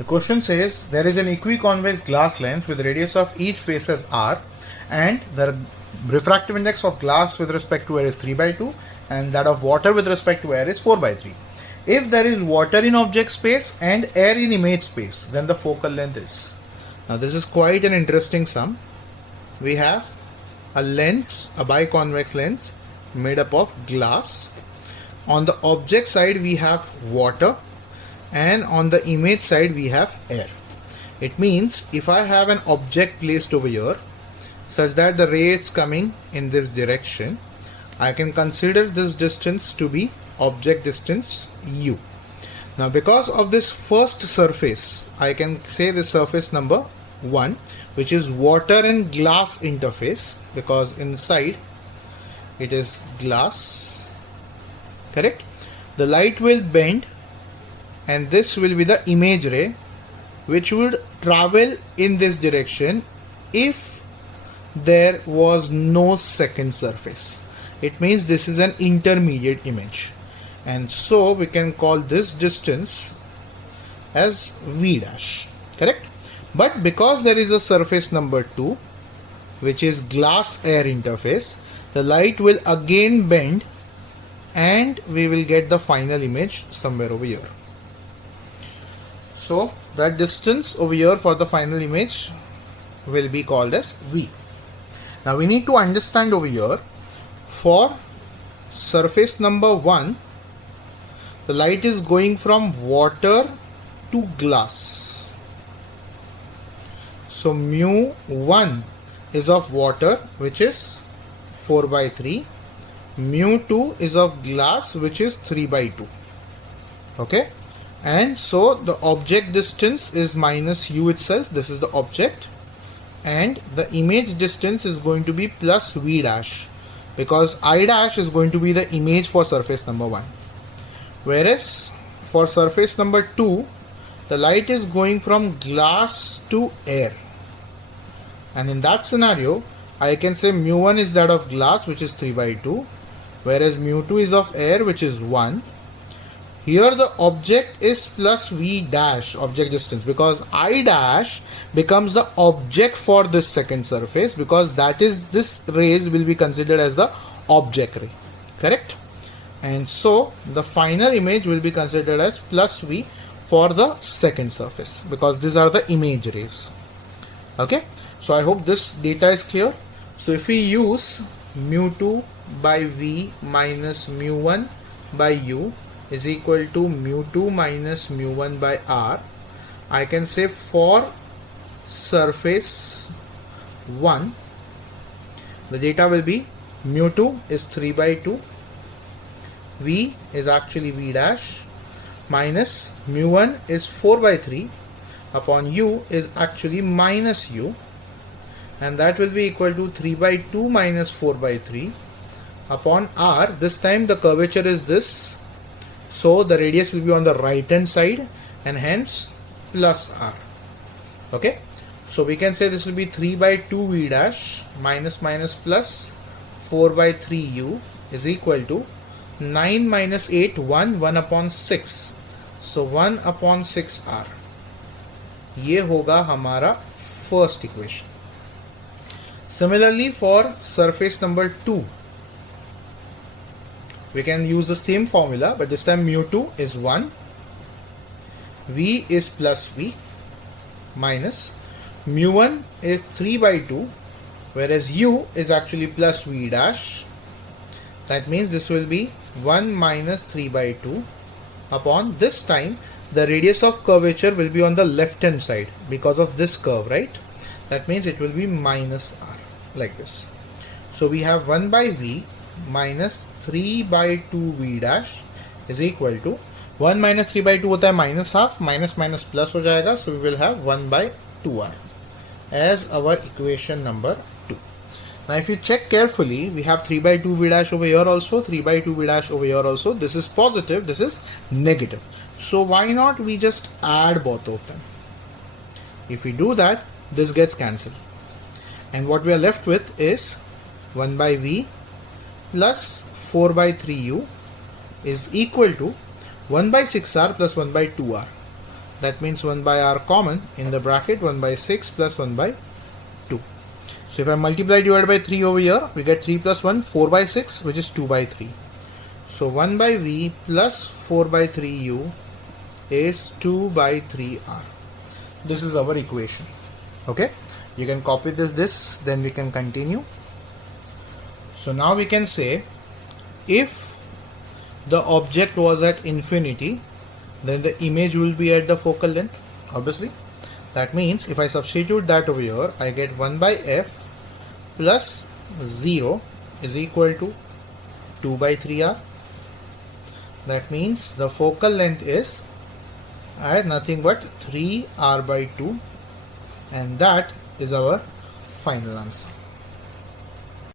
The question says there is an equiconvex glass lens with radius of each face as r, and the refractive index of glass with respect to air is 3/2 and that of water with respect to air is 4/3. If there is water in object space and air in image space, then the focal length is. Now this is quite an interesting sum. We have a lens, a biconvex lens made up of glass. On the object side we have water, and on the image side we have air. It means if I have an object placed over here such that the ray is coming in this direction, I can consider this distance to be object distance u. Now because of this first surface, I can say the surface number 1, which is water and glass interface, because inside it is glass, correct? The light will bend and this will be the image ray which would travel in this direction if there was no second surface. It means this is an intermediate image, and so we can call this distance as v dash, correct? But because there is a surface number 2, which is glass air interface, the light will again bend and we will get the final image somewhere over here. So that distance over here for the final image will be called as v. Now we need to understand over here, for surface number 1, the light is going from water to glass. So mu 1 is of water, which is 4/3. Mu 2 is of glass, which is 3/2. Okay, and so the object distance is minus u itself. This is the object, and the image distance is going to be plus v dash, because I dash is going to be the image for surface number 1. Whereas for surface number 2, the light is going from glass to air, and in that scenario I can say mu 1 is that of glass, which is 3/2, whereas mu 2 is of air, which is 1. Here the object is plus v dash, object distance, because I dash becomes the object for this second surface, because that is, this rays will be considered as the object ray, correct? And so the final image will be considered as plus v for the second surface, because these are the image rays. Okay, so I hope this data is clear. So if we use mu 2 by v minus mu 1 by u is equal to mu 2 minus mu 1 by r, I can say for surface 1 the data will be mu 2 is 3/2, v is actually v dash, minus mu 1 is 4/3 upon u is actually minus u, and that will be equal to 3/2 minus 4/3 upon r. This time the curvature is this, so the radius will be on the right hand side, and hence plus r. Okay, so we can say this will be 3/2 v dash minus minus plus 4/3 u is equal to 9 minus 8, 1 upon 6, so 1 upon 6 r. ये होगा हमारा first equation. Similarly for surface number 2, we can use the same formula, but this time mu 2 is 1, v is plus v, minus mu 1 is 3/2, whereas u is actually plus v dash. That means this will be 1 minus 3/2 upon, this time the radius of curvature will be on the left hand side because of this curve, right? That means it will be minus r, like this. So we have 1 by v minus 3/2 v dash is equal to 1 minus 3/2 होता है minus half, minus minus plus हो जाएगा, so we will have 1 by 2r as our equation number 2. Now if you check carefully, we have 3/2 v dash over here also, 3/2 v dash over here also. This is positive, this is negative. So why not we just add both of them? If we do that, this gets cancelled, and what we are left with is 1 by v plus 4/3u is equal to 1 by 6r plus 1 by 2r. that means 1 by r common, in the bracket 1 by 6 plus 1 by 2. So if I multiply divided by 3 over here, we get 3 plus 1, 4 by 6, which is 2 by 3. So 1 by v plus 4 by 3u is 2 by 3r. This is our equation. Okay, you can copy this, then we can continue. So now we can say, if the object was at infinity, then the image will be at the focal length, obviously. That means if I substitute that over here, I get 1 by f plus 0 is equal to 2 by 3r. That means the focal length is nothing but 3r by 2, and that is our final answer.